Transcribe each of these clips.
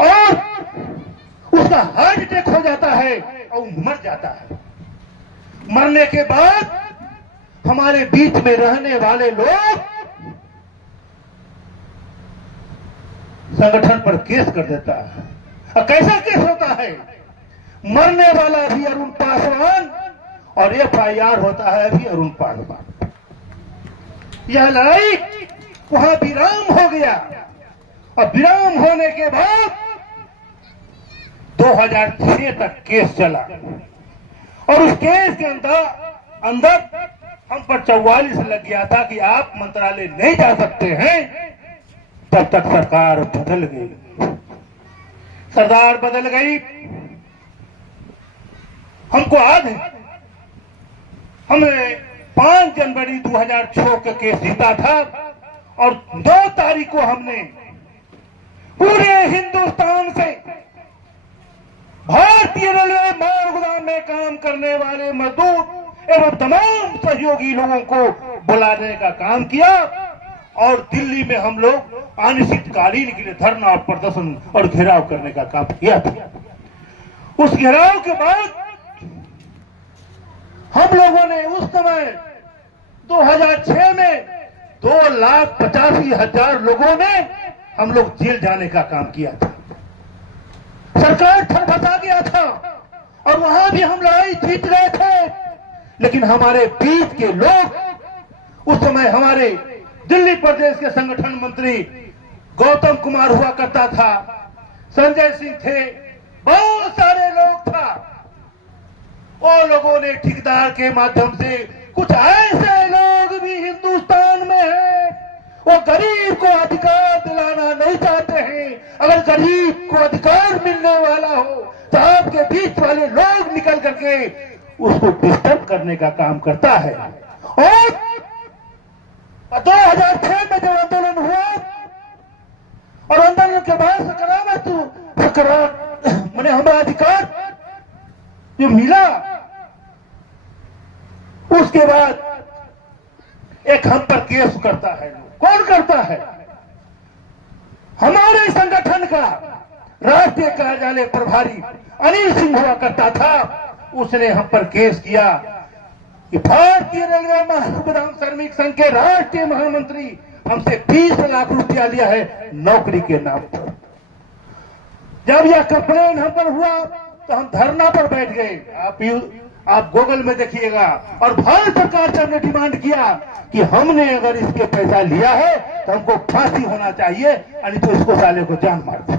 और उसका heart attack हो जाता है और मर जाता है। मरने के बाद हमारे बीच में रहने वाले लोग संगठन पर केस कर देता है। और कैसा केस होता है? मरने वाला भी अरुण पासवान और FIR होता है भी अरुण पासवान। यह लड़ाई वहां विराम हो गया और विराम होने के बाद 2006 तक केस चला और उस केस के अंदर हम पर 44 लग गया था कि आप मंत्रालय नहीं जा सकते हैं। तब तक सरकार बदल गई। सरकार बदल गई। हमको याद है हमने 5 जनवरी 2006 का केस जीता था और 2 तारीख को हमने पूरे हिंदुस्तान से भारतीय रेलवे माल गोदाम में काम करने वाले मजदूर एवं तमाम सहयोगी लोगों को बुलाने का काम किया और दिल्ली में हम लोग अनिश्चितकालीन के लिए धरना और प्रदर्शन और घेराव करने का काम किया था। उस घेराव के बाद हम लोगों ने उस समय 2006 में 2,85,000 लोगों ने हम लोग जेल जाने का काम किया था। सरकार थरथरा गया था और वहां भी हम लड़ाई जीत गए थे। लेकिन हमारे बीच के लोग उस समय हमारे दिल्ली प्रदेश के संगठन मंत्री गौतम कुमार हुआ करता था, संजय सिंह थे, बहुत सारे लोग था। वो लोगों ने ठेकेदार के माध्यम से कुछ ऐसे लोग भी हिंदुस्तान में हैं, वो गरीब को अधिकार दिलाना नहीं चाहते हैं। अगर गरीब को अधिकार मिलने वाला हो तो आपके बीच वाले लोग निकल करके उसको डिस्टर्ब करने का काम करता है। और 2006 में जब आंदोलन हुआ और आंदोलन के बाद मैंने हमारा अधिकार जो मिला, उसके बाद एक हम पर केस करता है। कौन करता है? हमारे संगठन का राष्ट्रीय कार्यालय प्रभारी अनिल सिंह हुआ करता था। उसने हम पर केस किया कि भारतीय रेलवे महागोदाम श्रमिक संघ के राष्ट्रीय महामंत्री हमसे 20 लाख रुपया लिया है नौकरी के नाम पर। जब यह कंप्लेन हम पर हुआ तो हम धरना पर बैठ गए। आप गूगल में देखिएगा। और भारत सरकार से हमने डिमांड किया कि हमने अगर इसके पैसा लिया है तो हमको फांसी होना चाहिए, नहीं तो इसको साले को जान मार दे।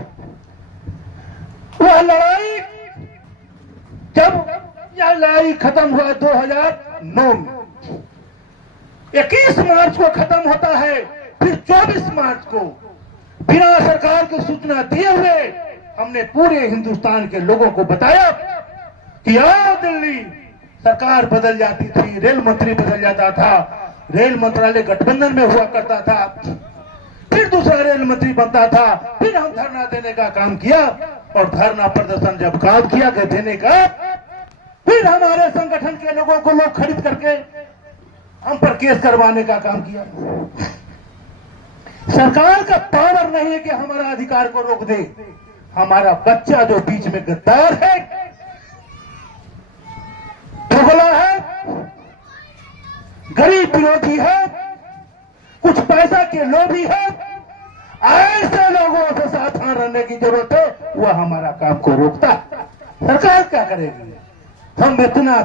वह लड़ाई जब यह लड़ाई खत्म हुआ 2009 में, 21 मार्च को खत्म होता है। फिर 24 मार्च को बिना सरकार की सूचना दिए हुए हमने पूरे हिंदुस्तान के लोगों को बताया कि आओ दिल्ली। सरकार बदल जाती थी, रेल मंत्री बदल जाता था, रेल मंत्रालय गठबंधन में हुआ करता था, फिर दूसरा रेल मंत्री बनता था। फिर हम धरना देने का काम किया और धरना प्रदर्शन जब काम किया गया देने का, फिर हमारे संगठन के लोगों को लोग खरीद करके हम पर केस करवाने का काम किया। सरकार का पावर नहीं है कि हमारा अधिकार को रोक दे। हमारा बच्चा जो बीच में गद्दार है, दुगला है, गरीब विरोधी है, कुछ पैसा के लोभी है, ऐसे लोगों से सावधान रहने की जरूरत है। वह हमारा काम को रोकता है। सरकार क्या करेगी? हम इतना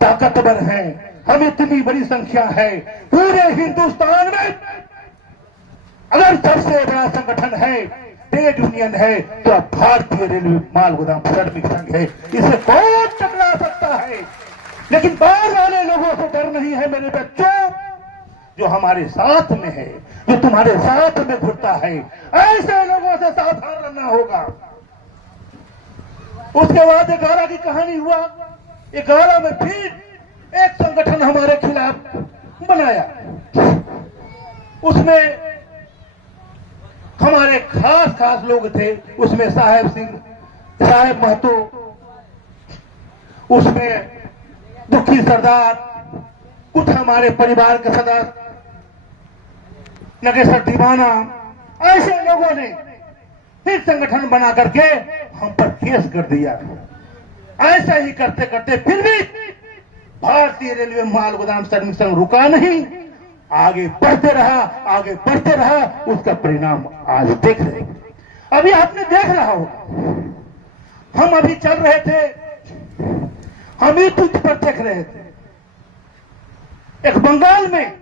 ताकतवर हैं, हम इतनी बड़ी संख्या है पूरे हिंदुस्तान में। अगर सबसे बड़ा संगठन है, ट्रेड यूनियन है, तो अब भारतीय रेलवे माल गोदाम श्रमिक संघ है। इसे कौन टकरा सकता है? लेकिन बाहर वाले लोगों से डर नहीं है मेरे बच्चों, जो हमारे साथ में है, जो तुम्हारे साथ में घुरता है। ऐसे लोगों से सावधान रहना होगा। उसके बाद 11 की कहानी हुआ। 11 में फिर एक संगठन हमारे खिलाफ बनाया। उसमें हमारे खास लोग थे। उसमें साहेब सिंह, साहेब महतो, उसमें दुखी सरदार, कुछ हमारे परिवार के सदस्य, नगेश्वर दीवाना, ऐसे लोगों ने फिर संगठन बना करके हम पर केस कर दिया। ऐसा ही करते करते फिर भी भारतीय रेलवे माल गोदाम श्रमिक संघ रुका नहीं, आगे बढ़ते रहा, आगे बढ़ते रहा। उसका परिणाम आज देख रहे। अभी आपने देख रहा होगा, हम अभी चल रहे थे, हम यूट्यूब पर देख रहे थे, एक बंगाल में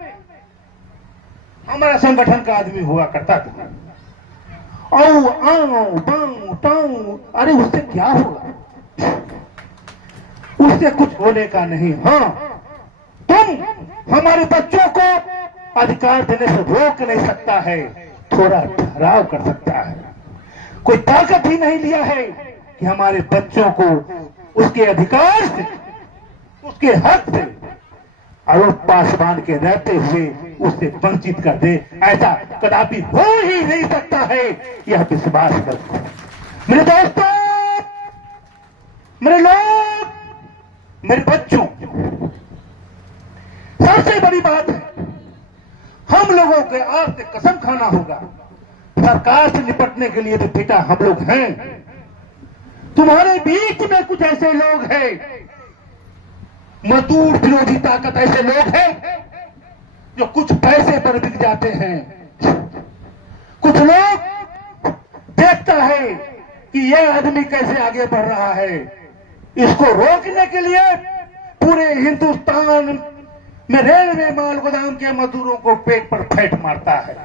हमारा संगठन का आदमी हुआ करता था, आओ आओ बाऊ टाऊ, अरे उससे क्या होगा, उससे कुछ होने का नहीं। हाँ, तुम हमारे बच्चों को अधिकार देने से रोक नहीं सकता है, थोड़ा ठहराव कर सकता है। कोई ताकत ही नहीं लिया है कि हमारे बच्चों को उसके अधिकार से, उसके हक से आरोप पास बांध के रहते हुए उससे वंचित कर दे। ऐसा कदापि हो ही नहीं सकता है, यह विश्वास रखो। मेरे दोस्तों, मेरे लोग, मेरे बच्चों, सबसे बड़ी बात है, हम लोगों के आज से कसम खाना होगा। सरकार से निपटने के लिए तो बेटा हम लोग हैं। तुम्हारे बीच में कुछ ऐसे लोग हैं, मजदूर विरोधी ताकत, ऐसे लोग हैं जो कुछ पैसे पर बिक जाते हैं। कुछ लोग देखता है कि यह आदमी कैसे आगे बढ़ रहा है, इसको रोकने के लिए पूरे हिंदुस्तान में रेलवे माल गोदाम के मजदूरों को पेट पर फेंट मारता है।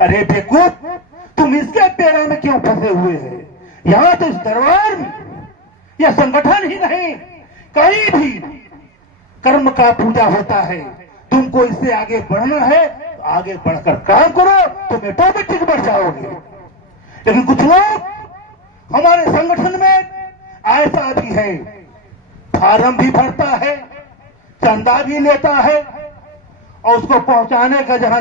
अरे बेवकूफ, तुम इसके पेड़ा में क्यों फंसे हुए हैं? यहां तो इस दरबार में यह संगठन ही नहीं, कहीं भी कर्म का पूजा होता है। तुमको इससे आगे बढ़ना है तो आगे बढ़कर काम करो, तुम ऑटोमेटिक बढ़ जाओगे। लेकिन कुछ लोग हमारे संगठन में ऐसा भी है, फार्म भी भरता है, चंदा भी लेता है और उसको पहुंचाने का जहां